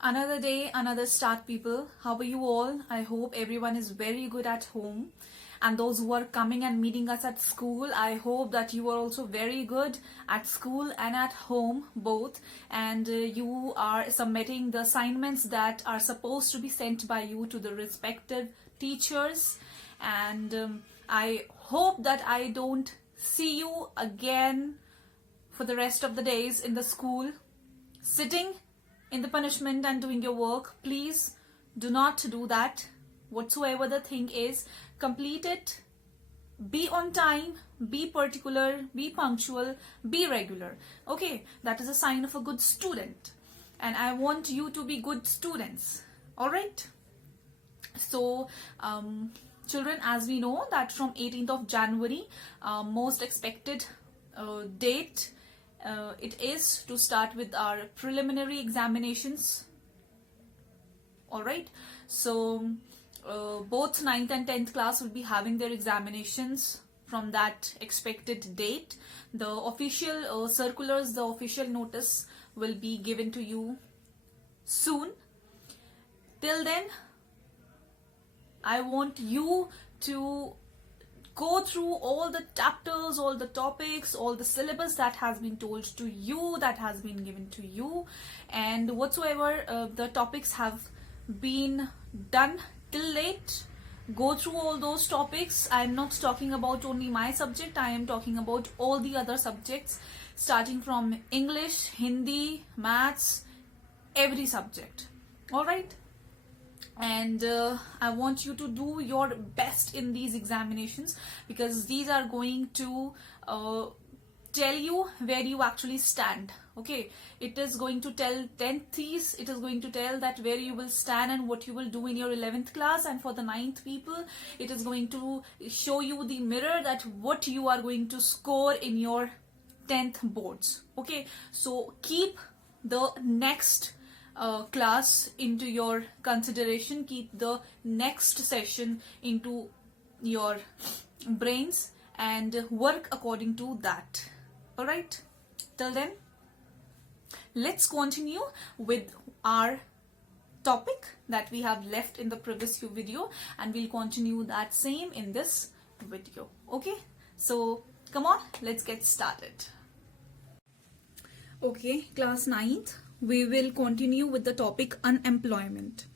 Another day, another start, people. How are you all? I hope everyone is very good at home. And those who are coming and meeting us at school, I hope that you are also very good at school and at home, both. And you are submitting the assignments that are supposed to be sent by you to the respective teachers. And I hope that I don't see you again for the rest of the days in the school sitting in the punishment and doing your work. Please do not do that. Whatsoever the thing is, complete it. Be on time, be particular, be punctual, be regular. Okay, that is a sign of a good student. And I want you to be good students. Alright? So, children, as we know that from 18th of January, most expected date, it is to start with our preliminary examinations. Alright, so both 9th and 10th class will be having their examinations from that expected date. The official circulars, the official notice will be given to you soon. Till then, I want you to go through all the chapters, all the topics, all the syllabus that has been told to you, that has been given to you, and whatsoever the topics have been done till late, go through all those topics. I am not talking about only my subject, I am talking about all the other subjects, starting from English, Hindi, maths, every subject. Alright? And I want you to do your best in these examinations, because these are going to tell you where you actually stand. Okay, it is going to tell 10th, it is going to tell that where you will stand and what you will do in your 11th class, and for the 9th people, it is going to show you the mirror that what you are going to score in your 10th boards. Okay, so keep the next class into your consideration, keep the next session into your brains and work according to that. Alright, till then, let's continue with our topic that we have left in the previous video, and we'll continue that same in this video. Okay, so come on, let's get started. Okay, class 9th, we will continue with the topic unemployment.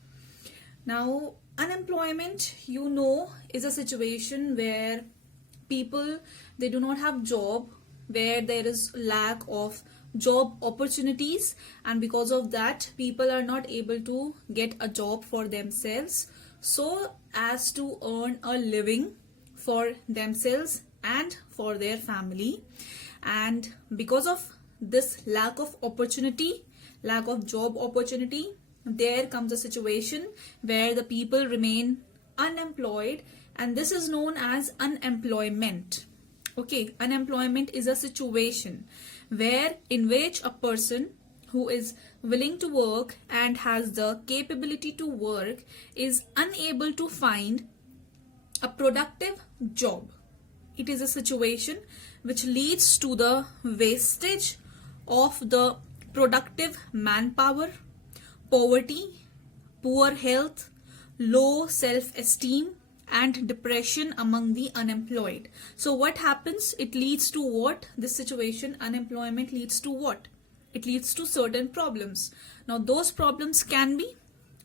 Now, unemployment, you know, is a situation where people, they do not have job, where there is lack of job opportunities, and because of that people are not able to get a job for themselves so as to earn a living for themselves and for their family. And because of this lack of opportunity, lack of job opportunity, there comes a situation where the people remain unemployed, and this is known as unemployment. Okay, unemployment is a situation where in which a person who is willing to work and has the capability to work is unable to find a productive job. It is a situation which leads to the wastage of the productive manpower, poverty, poor health, low self-esteem, and depression among the unemployed. So what happens? It leads to what? This situation, unemployment, leads to what? It leads to certain problems. Now those problems can be,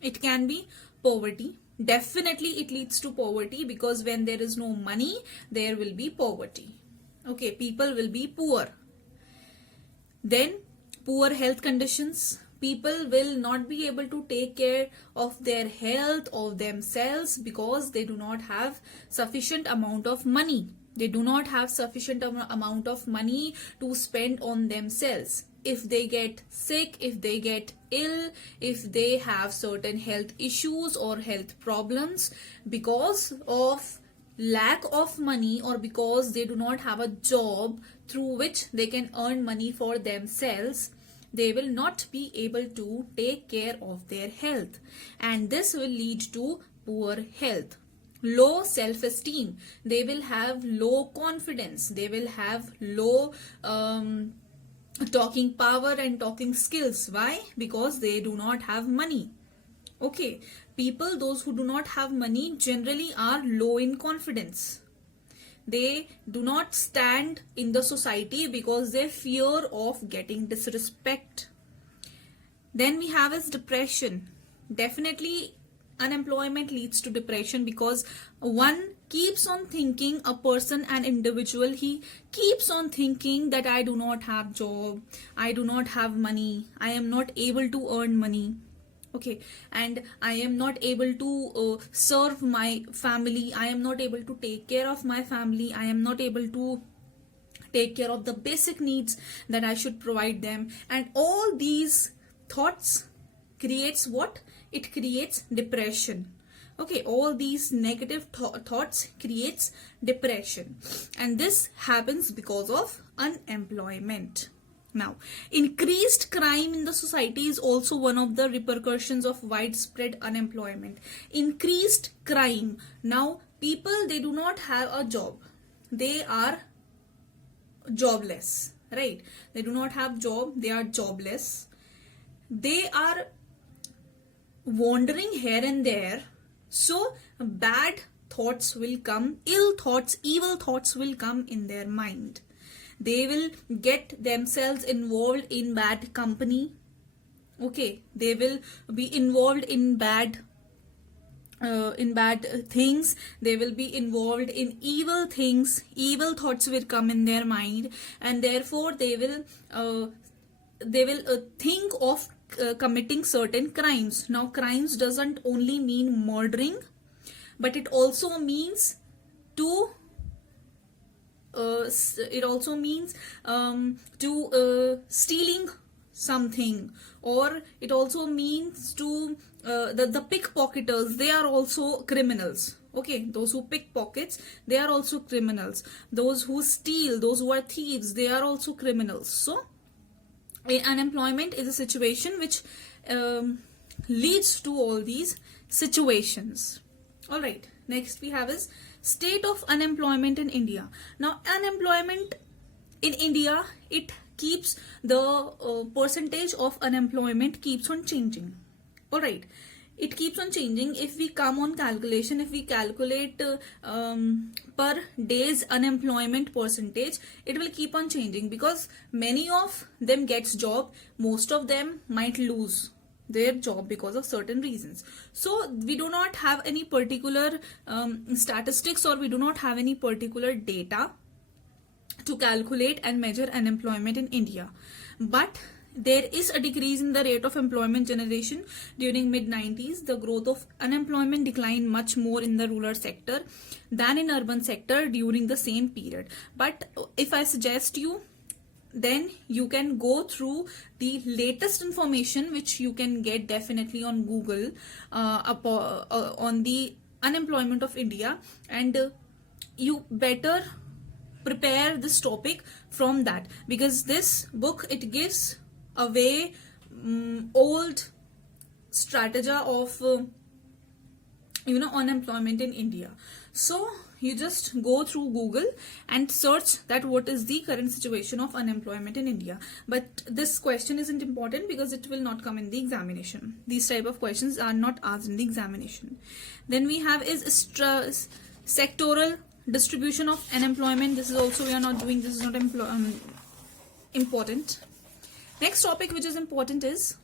it can be poverty. Definitely it leads to poverty, because when there is no money, there will be poverty. Okay, people will be poor. Then poor health conditions. People will not be able to take care of their health, of themselves, because they do not have sufficient amount of money. They do not have sufficient amount of money to spend on themselves. If they get sick, if they get ill, if they have certain health issues or health problems because of lack of money, or because they do not have a job through which they can earn money for themselves, they will not be able to take care of their health, and this will lead to poor health. Low self-esteem, they will have low confidence, they will have low talking power and talking skills. Why? Because they do not have money. Okay, people, those who do not have money, generally are low in confidence. They do not stand in the society because they fear of getting disrespect. Then we have is depression. Definitely unemployment leads to depression because one keeps on thinking, a person, an individual, he keeps on thinking that I do not have job, I do not have money, I am not able to earn money. Okay, and I am not able to serve my family, I am not able to take care of my family, I am not able to take care of the basic needs that I should provide them. And all these thoughts creates what? It creates depression. Okay, all these negative thoughts creates depression, and this happens because of unemployment. Now, increased crime in the society is also one of the repercussions of widespread unemployment. Increased crime. Now, people, they do not have a job. They are jobless, right? They do not have job. They are jobless. They are wandering here and there. So, bad thoughts will come, ill thoughts, evil thoughts will come in their mind. They will get themselves involved in bad company. Okay, they will be involved in bad things. They will be involved in evil things. Evil thoughts will come in their mind, and therefore they will think of committing certain crimes. Now, crimes doesn't only mean murdering, but it also means to stealing something, or it also means to the pickpocketers, they are also criminals. Okay, those who pickpockets, they are also criminals. Those who steal, those who are thieves, they are also criminals. So unemployment is a situation which leads to all these situations. All right, next we have is state of unemployment in India. Now, unemployment in India, it keeps the percentage of unemployment keeps on changing. All right, it keeps on changing. If we come on calculation, if we calculate per day's unemployment percentage, it will keep on changing because many of them gets job, most of them might lose their job because of certain reasons. So we do not have any particular statistics, or we do not have any particular data to calculate and measure unemployment in India. But there is a decrease in the rate of employment generation during mid-90s. The growth of unemployment declined much more in the rural sector than in urban sector during the same period. But if I suggest you, then you can go through the latest information which you can get definitely on Google on the unemployment of India, and you better prepare this topic from that, because this book, it gives a way old strategy of unemployment in India. So you just go through Google and search that what is the current situation of unemployment in India. But this question isn't important because it will not come in the examination. These type of questions are not asked in the examination. Then we have is sectoral distribution of unemployment. This is also we are not doing. This is not important. Next topic which is important is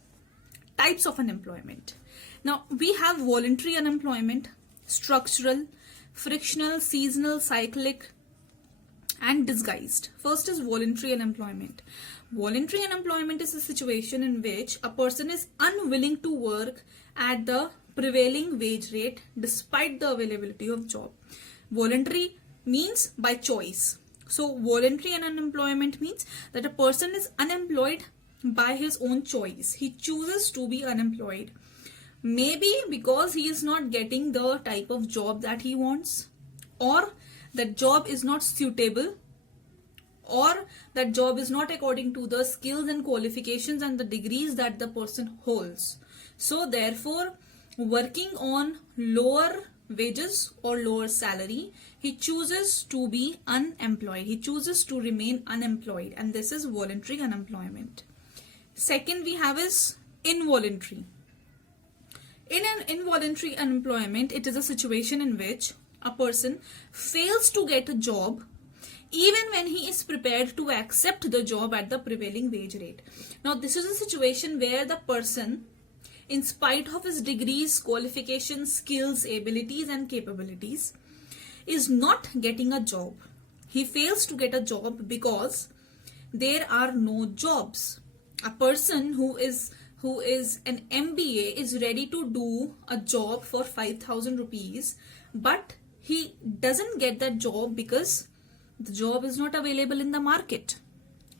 types of unemployment. Now we have voluntary unemployment, structural, frictional, seasonal, cyclic, and disguised. First is voluntary unemployment. Voluntary unemployment is a situation in which a person is unwilling to work at the prevailing wage rate despite the availability of job. Voluntary means by choice. So voluntary unemployment means that a person is unemployed by his own choice. He chooses to be unemployed. Maybe because he is not getting the type of job that he wants, or that job is not suitable, or that job is not according to the skills and qualifications and the degrees that the person holds. So therefore, working on lower wages or lower salary, he chooses to be unemployed. He chooses to remain unemployed, and this is voluntary unemployment. Second we have is involuntary. In an involuntary unemployment, it is a situation in which a person fails to get a job even when he is prepared to accept the job at the prevailing wage rate. Now, this is a situation where the person, in spite of his degrees, qualifications, skills, abilities and capabilities, is not getting a job. He fails to get a job because there are no jobs. A person who is an MBA is ready to do a job for 5,000 rupees, but he doesn't get that job because the job is not available in the market.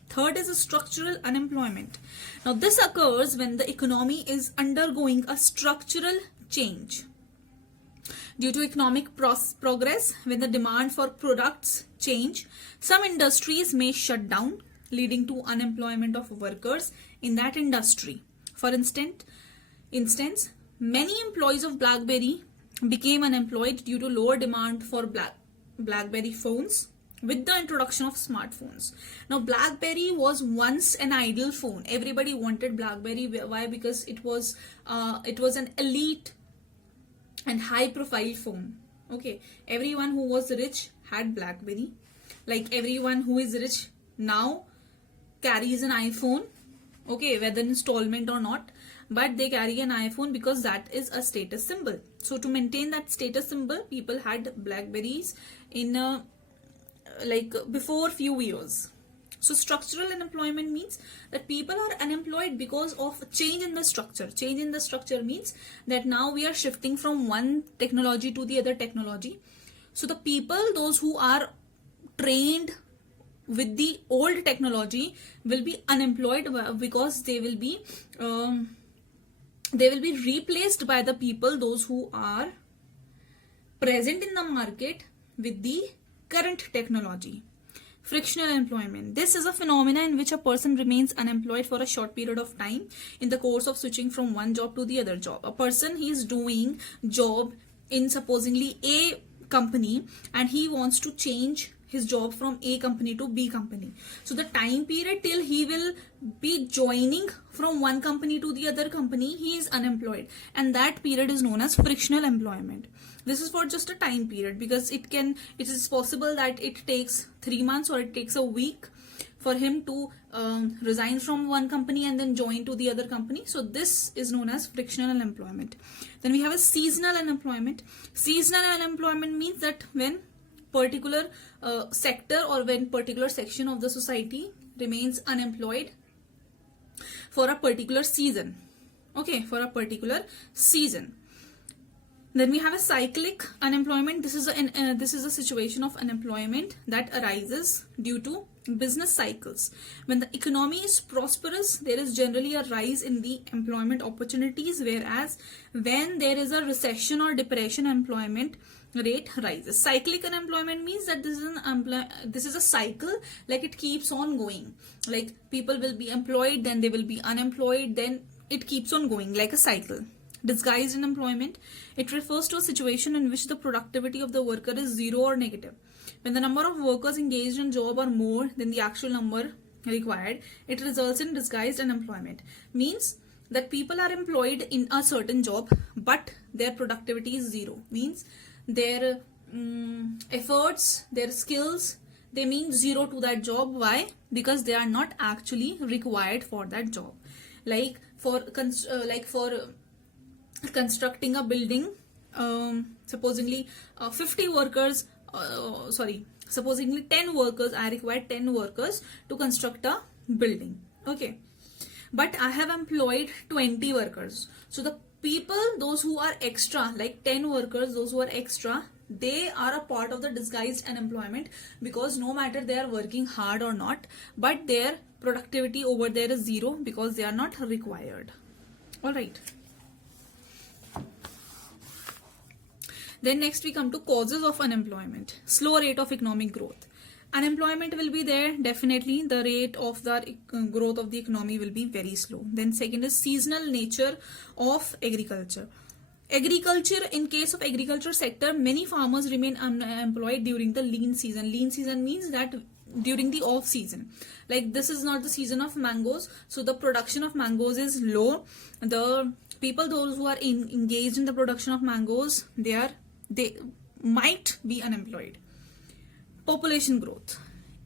Third is a structural unemployment. Now, this occurs when the economy is undergoing a structural change. Due to economic progress, when the demand for products change, some industries may shut down, leading to unemployment of workers in that industry. For instance, many employees of BlackBerry became unemployed due to lower demand for BlackBerry phones with the introduction of smartphones. Now, BlackBerry was once an ideal phone. Everybody wanted BlackBerry. Why? Because it was an elite and high profile phone. Okay, everyone who was rich had BlackBerry. Like everyone who is rich now carries an iPhone. Okay, whether installment or not, but they carry an iPhone because that is a status symbol. So to maintain that status symbol, people had Blackberries in before few years. So structural unemployment means that people are unemployed because of change in the structure. Change in the structure means that now we are shifting from one technology to the other technology. So the people, those who are trained with the old technology, will be unemployed because they will be replaced by the people, those who are present in the market with the current technology. Frictional employment. This is a phenomenon in which a person remains unemployed for a short period of time in the course of switching from one job to the other job. A person, he is doing job in supposedly A company and he wants to change his job from A company to B company. So the time period till he will be joining from one company to the other company, he is unemployed, and that period is known as frictional employment. This is for just a time period because it is possible that it takes 3 months or it takes a week for him to resign from one company and then join to the other company. So this is known as frictional unemployment. Then we have a seasonal unemployment. Seasonal unemployment means that when particular sector or when particular section of the society remains unemployed for a particular season. Okay, for a particular season. Then we have a cyclic unemployment. This is a situation of unemployment that arises due to business cycles. When the economy is prosperous, there is generally a rise in the employment opportunities, whereas when there is a recession or depression, employment rate rises. Cyclic unemployment means that this is a cycle, like it keeps on going. Like people will be employed, then they will be unemployed, then it keeps on going like a cycle. Disguised unemployment. It refers to a situation in which the productivity of the worker is zero or negative. When the number of workers engaged in job are more than the actual number required, it results in disguised unemployment. Means that people are employed in a certain job, but their productivity is zero. Means their efforts, their skills, they mean zero to that job. Why? Because they are not actually required for that job. Like for constructing a building, supposedly 50 workers, supposedly 10 workers, I require 10 workers to construct a building. Okay, but I have employed 20 workers. So the people, those who are extra, like 10 workers, those who are extra, they are a part of the disguised unemployment, because no matter they are working hard or not, but their productivity over there is zero because they are not required. All right. Then next we come to causes of unemployment. Slow rate of economic growth. Unemployment will be there, definitely. The rate of the growth of the economy will be very slow. Then second is seasonal nature of agriculture. Agriculture, in case of agriculture sector, many farmers remain unemployed during the lean season. Lean season means that during the off season, like this is not the season of mangoes, so the production of mangoes is low. The people, those who are engaged in the production of mangoes, they might be unemployed. Population growth.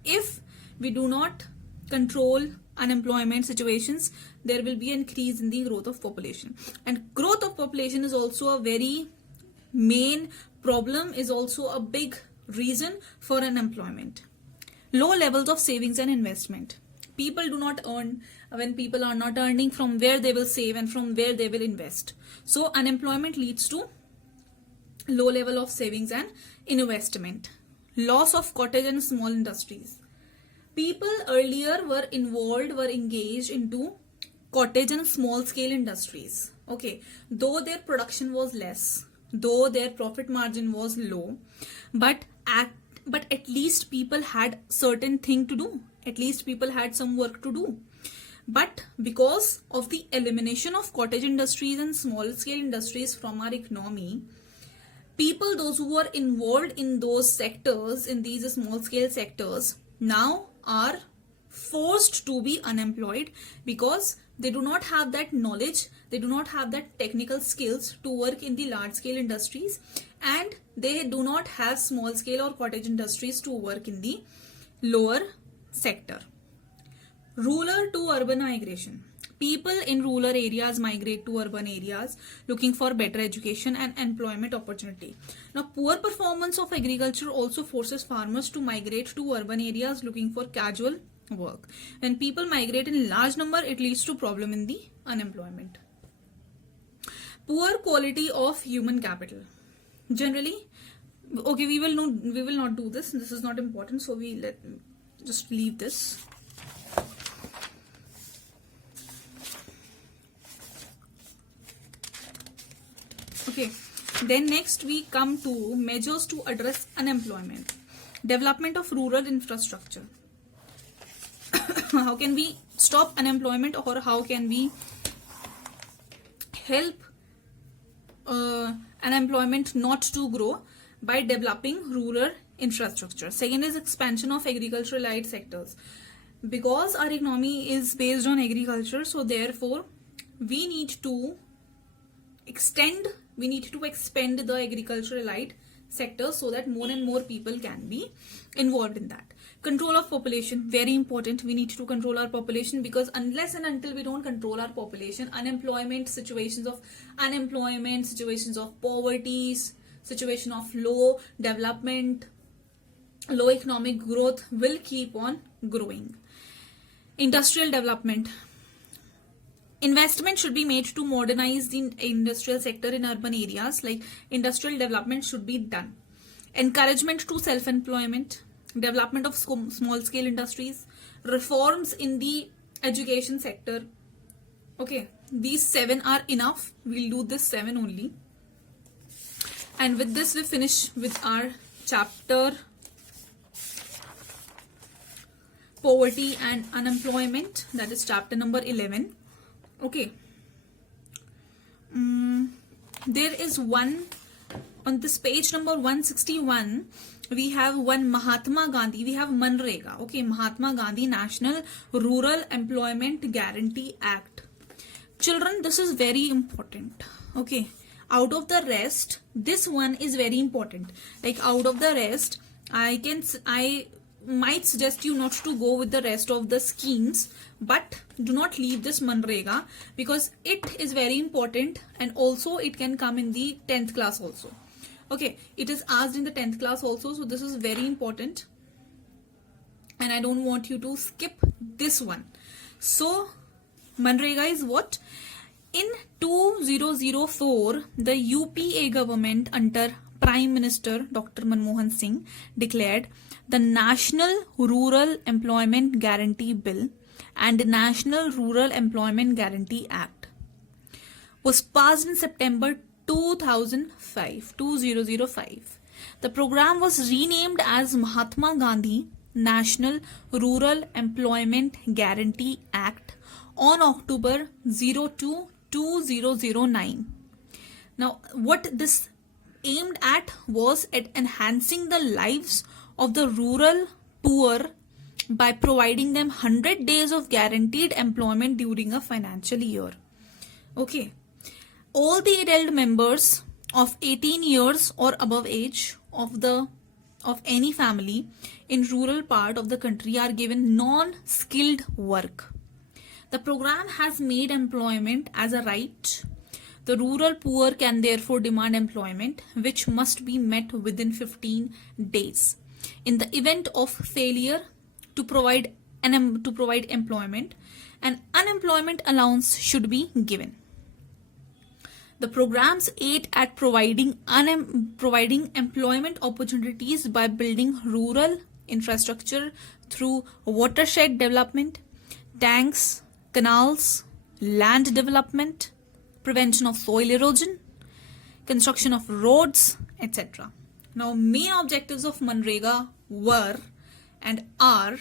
If we do not control unemployment situations, there will be an increase in the growth of population, and growth of population is also a very main problem, is also a big reason for unemployment. Low levels of savings and investment. People do not earn. When people are not earning, from where they will save and from where they will invest. So unemployment leads to low level of savings and investment. Loss of cottage and small industries. People earlier were engaged into cottage and small scale industries. Okay, though their production was less, though their profit margin was low, but at least people had certain thing to do. At least people had some work to do. But because of the elimination of cottage industries and small scale industries from our economy, people, those who were involved in those sectors, in these small scale sectors, now are forced to be unemployed because they do not have that knowledge, they do not have that technical skills to work in the large scale industries, and they do not have small scale or cottage industries to work in the lower sector. Rural to urban migration. People in rural areas migrate to urban areas looking for better education and employment opportunity. Now, poor performance of agriculture also forces farmers to migrate to urban areas looking for casual work. When people migrate in large number, it leads to problem in the unemployment. Poor quality of human capital. Generally, okay, we will not do this. This is not important, so just leave this. Okay, then next we come to measures to address unemployment. Development of rural infrastructure. How can we stop unemployment, or how can we help unemployment not to grow? By developing rural infrastructure. Second is expansion of agricultural-allied sectors. Because our economy is based on agriculture, so therefore we need to expand the agricultural-allied sector so that more and more people can be involved in that. Control of population, very important. We need to control our population, because unless and until we don't control our population, situations of poverty, situation of low development, low economic growth will keep on growing. Industrial development. Investment should be made to modernize the industrial sector in urban areas. Like industrial development should be done. Encouragement to self-employment, development of small scale industries, reforms in the education sector. Okay, these 7 are enough. We'll do this 7 only. And with this we finish with our chapter poverty and unemployment, that is chapter number 11. Okay, there is one on this page number 161. We have one Mahatma Gandhi, we have Manrega. Okay, Mahatma Gandhi National Rural Employment Guarantee Act. Children, this is very important. Okay, out of the rest, this one is very important. Like out of the rest, I might suggest you not to go with the rest of the schemes, but do not leave this Manrega, because it is very important, and also it can come in the 10th class also. Okay, it is asked in the 10th class also, so this is very important and I don't want you to skip this one. So Manrega is what? In 2004, the UPA government under Prime Minister Dr. Manmohan Singh declared the National Rural Employment Guarantee Bill and the National Rural Employment Guarantee Act was passed in September 2005. The program was renamed as Mahatma Gandhi National Rural Employment Guarantee Act on October 02, 2009. Now, what this aimed at was at enhancing the lives of the rural poor by providing them 100 days of guaranteed employment during a financial year. Okay. All the adult members of 18 years or above age of any family in rural part of the country are given non-skilled work. The program has made employment as a right. The rural poor can therefore demand employment, which must be met within 15 days. In the event of failure to provide employment, an unemployment allowance should be given. The programs aid at providing employment opportunities by building rural infrastructure through watershed development, tanks, canals, land development, prevention of soil erosion, construction of roads, etc. Now, main objectives of Manrega were and are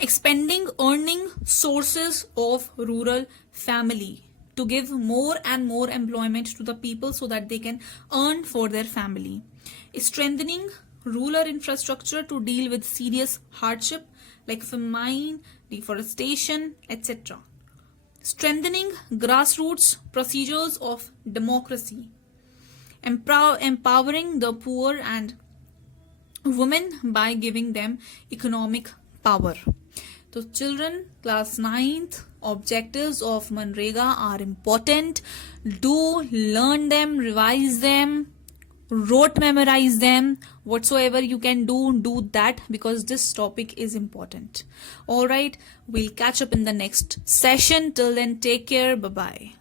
expanding earning sources of rural family to give more and more employment to the people so that they can earn for their family. Strengthening rural infrastructure to deal with serious hardship like famine, deforestation, etc. Strengthening grassroots procedures of democracy. Empowering the poor and women by giving them economic power. So children, class 9th, objectives of Manrega are important. Do learn them, revise them, rote memorize them. Whatsoever you can do that, because this topic is important. Alright, we'll catch up in the next session. Till then, take care. Bye-bye.